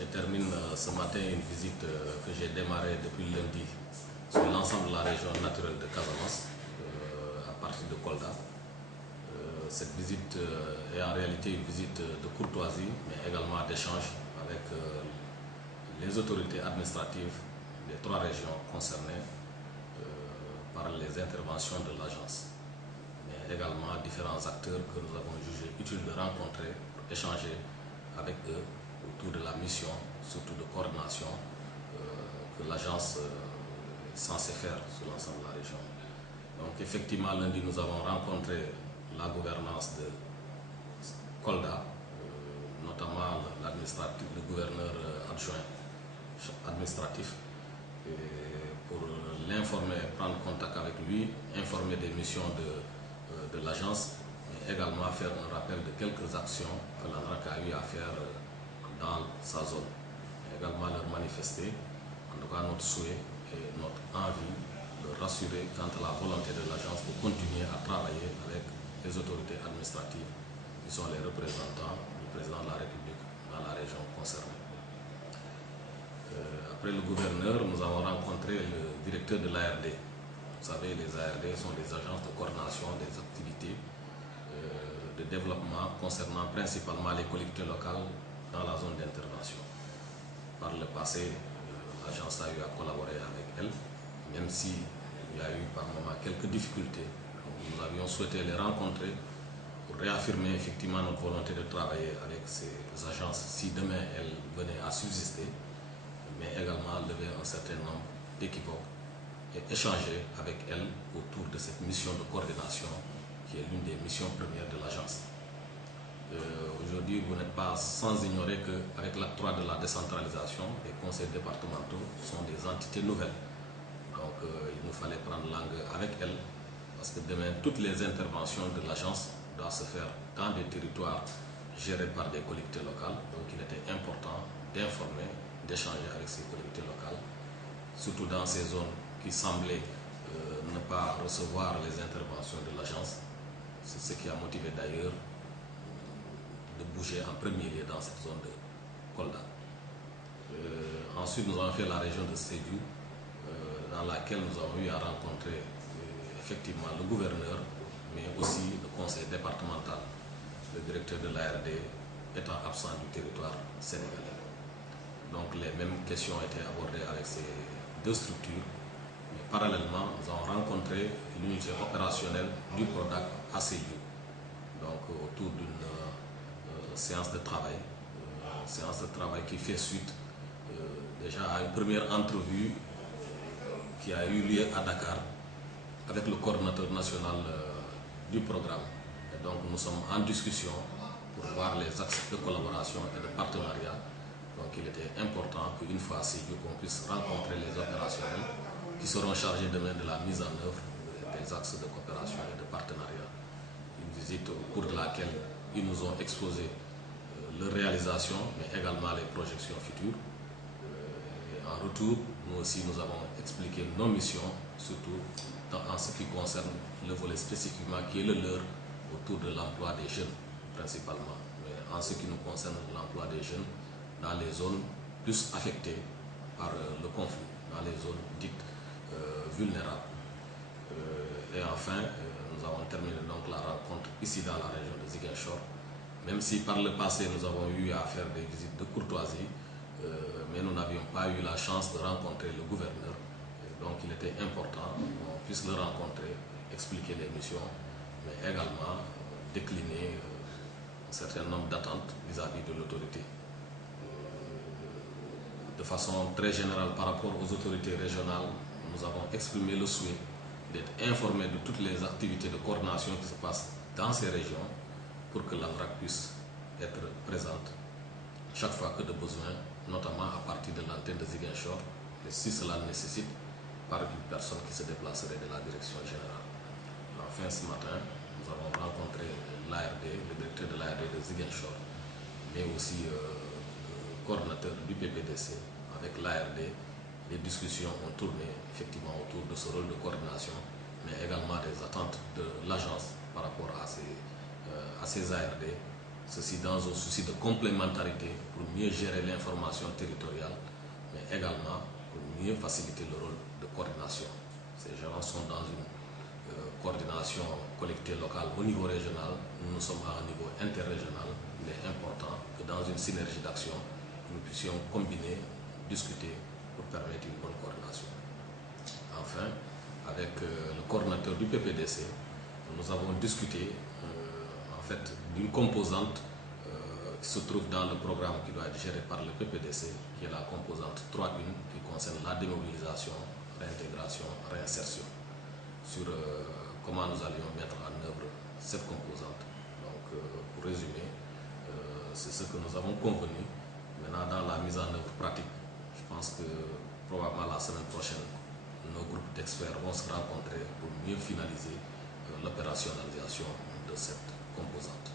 je termine ce matin une visite que j'ai démarrée depuis lundi sur l'ensemble de la région naturelle de Casamance, à partir de Kolda. Cette visite est en réalité une visite de courtoisie, mais également d'échange avec les autorités administratives des 3 régions concernées par les interventions de l'agence, mais également différents acteurs que nous avons jugé utile de rencontrer pour échanger avec eux autour de la mission, surtout de coordination que l'agence est censée faire sur l'ensemble de la région. Donc effectivement, lundi, nous avons rencontré la gouvernance de Kolda, notamment le gouverneur adjoint administratif, pour l'informer, prendre contact avec lui, informer des missions de l'agence, mais également faire un rappel de quelques actions que l'ANRAC a eu à faire dans sa zone. Et également leur manifester, en tout cas notre souhait et notre envie de rassurer quant à la volonté de l'agence de continuer à travailler avec les autorités administratives qui sont les représentants du président de la République dans la région concernée. Après le gouverneur, nous avons rencontré le directeur de l'ARD. Vous savez, les ARD sont des agences de coordination des activités de développement concernant principalement les collectivités locales dans la zone d'intervention. Par le passé, l'agence a eu à collaborer avec elle, même s'il y a eu par moments quelques difficultés. Donc, nous avions souhaité les rencontrer pour réaffirmer effectivement notre volonté de travailler avec ces agences si demain elles venaient à subsister, mais également lever un certain nombre d'équivoques et échanger avec elles autour de cette mission de coordination qui est l'une des missions premières de l'agence. Aujourd'hui, vous n'êtes pas sans ignorer qu'avec l'acte 3 de la décentralisation, les conseils départementaux sont des entités nouvelles. Donc il nous fallait prendre langue avec elles, parce que demain, toutes les interventions de l'agence doivent se faire dans des territoires gérés par des collectivités locales. Donc il était important d'informer, d'échanger avec ces collectivités locales, surtout dans ces zones qui semblaient ne pas recevoir les interventions de l'agence. C'est ce qui a motivé d'ailleurs de bouger en premier lieu dans cette zone de Kolda. Ensuite, nous avons fait la région de Sédhiou, dans laquelle nous avons eu à rencontrer effectivement le gouverneur, mais aussi le conseil départemental, le directeur de l'ARD étant absent du territoire sénégalais. Donc les mêmes questions ont été abordées avec ces 2 structures, mais parallèlement, nous avons rencontré l'unité opérationnelle du PRODAC à Sédhiou, donc autour d'une séance de travail qui fait suite déjà à une première entrevue qui a eu lieu à Dakar avec le coordonnateur national du programme. Et donc nous sommes en discussion pour voir les axes de collaboration et de partenariat. Donc il était important qu'une fois à Sédhiou, qu'on puisse rencontrer les opérationnels qui seront chargés demain de la mise en œuvre des axes de coopération et de partenariat. Une visite au cours de laquelle ils nous ont exposé leur réalisation, mais également les projections futures. Et en retour, nous aussi, nous avons expliqué nos missions, surtout en ce qui concerne le volet spécifiquement qui est le leur autour de l'emploi des jeunes principalement. Mais en ce qui nous concerne l'emploi des jeunes dans les zones plus affectées par le conflit, dans les zones dites vulnérables. Et enfin, nous avons terminé donc la rencontre ici dans la région de Ziguinchor, même si par le passé nous avons eu à faire des visites de courtoisie, mais nous n'avions pas eu la chance de rencontrer le gouverneur. Et donc il était important qu'on puisse le rencontrer, expliquer les missions, mais également décliner un certain nombre d'attentes vis-à-vis de l'autorité. De façon très générale, par rapport aux autorités régionales, nous avons exprimé le souhait d'être informés de toutes les activités de coordination qui se passent dans ces régions pour que l'ANRAC puisse être présente chaque fois que de besoin, notamment à partir de l'antenne de Ziguinchor, et si cela nécessite, par une personne qui se déplacerait de la direction générale. Enfin, ce matin, nous avons rencontré l'ARD, le directeur de l'ARD de Ziguinchor, mais aussi le coordinateur du PPDC avec l'ARD. Les discussions ont tourné effectivement autour de ce rôle de coordination, mais également des attentes de l'agence par rapport à ces ARD, Ceci dans un souci de complémentarité pour mieux gérer l'information territoriale, mais également pour mieux faciliter le rôle de coordination. Ces gens sont dans une coordination collectée locale au niveau régional. Nous sommes à un niveau interrégional. Il est important que dans une synergie d'action, nous puissions combiner, discuter pour permettre une bonne coordination. Enfin, avec le coordinateur du PPDC, nous avons discuté en fait d'une composante qui se trouve dans le programme qui doit être géré par le PPDC, qui est la composante 3.1 qui concerne la démobilisation, réintégration, réinsertion, sur comment nous allions mettre en œuvre cette composante. Donc, pour résumer, c'est ce que nous avons convenu. Maintenant, dans la mise en œuvre pratique, je pense que probablement la semaine prochaine, nos groupes d'experts vont se rencontrer pour mieux finaliser l'opérationnalisation de cette composante.